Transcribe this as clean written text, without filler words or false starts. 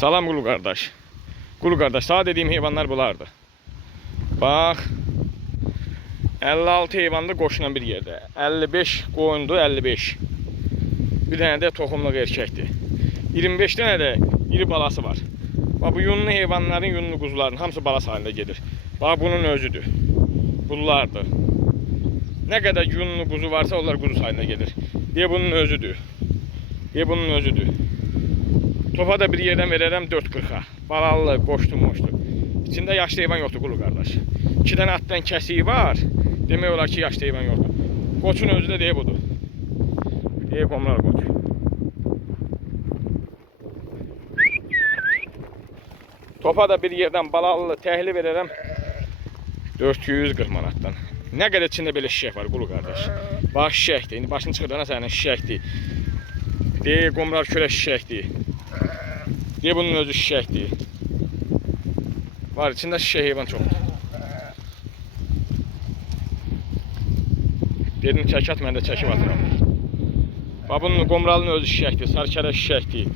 Salam Qulu qardaş. Qulu qardaş, sağ dediyim heyvanlar bulardı. Bax. 56 heyvanlı qoşla bir yerdə. 55 qoyundu, 55. Bir dənə də toxumluq erkəkdir. 25 dənə də iri balası var. Bax, bu yunlu heyvanların, yunlu quzuların hamısı balası halində gedir. Bax, bunun özüdür. Bunlardır. Nə qədər yunlu quzu varsa onlar quzu halində gedir. Deyə bunun özüdür. Deyə bunun özüdür. Topa da bir yerdən verərəm 4.40'a. Balalı, qoşdu, moşdu. İçində yaşlı heyvan yoxdur Qulu qardaş. 2 dənə atdan kəsiyi var. Demək olar ki, yaşlı heyvan yoxdur. Qoçun özü də deyə budur. Deyə qomlar qoç. Topa da bir yerdən balalı təhli verərəm 440 manatdan. Nə qədər içində belə şişək var Qulu qardaş. Bax, şişəkdir. İndi başını çıxırdana sənin şişəkdir. Deyə qomlar kölə şişəkdir. Deyə bunun özü şişəkdir. Var, içində şişək heyvan çoxdur. Dedim çəki at, mən də çəkib atıram. Bax, bunun qomralının özü şişəkdir, sarkərə şişəkdir.